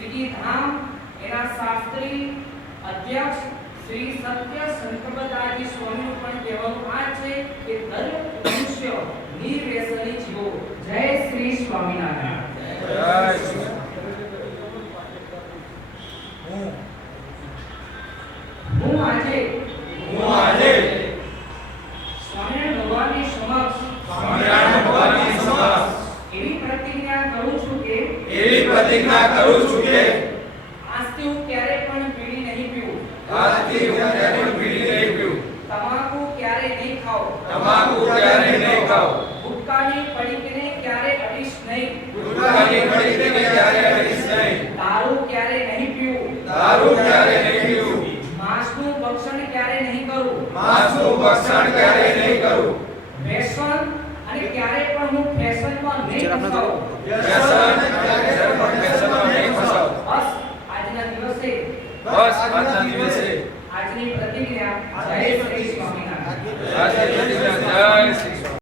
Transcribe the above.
શ્રી ધામ એના શાસ્ત્રી અધ્યક્ષ શ્રી સત્ય સંતપ્રદાયજી સ્વામીનું પણ કહેવાનું આ છે કે દરેક મનુષ્ય નિર્વ્યસની જીવો. જય શ્રી સ્વામિનારાયણ. જય શ્રી હું આજે સ્વામિનારાયણ ભગવાનની સમક્ષ એવી પ્રતિજ્ઞા કરું છું કે આજથી હું ક્યારે પણ બીડી નહીં પીવું, તમાકુ ક્યારે નહીં ખાઉં, ગુટખાની પડીકીને ક્યારે અડીશ નહીં, દારૂ ક્યારે નહીં પીવું, માંસનું ભક્ષણ ક્યારે નહીં કરું, વ્યસન અને ક્યારે પણ હું ફેશનમાં નહીં ફસાઉં. બસ આજના દિવસે આજની પ્રતિજ્ઞા. જય શ્રી સ્વામિનારાયણ.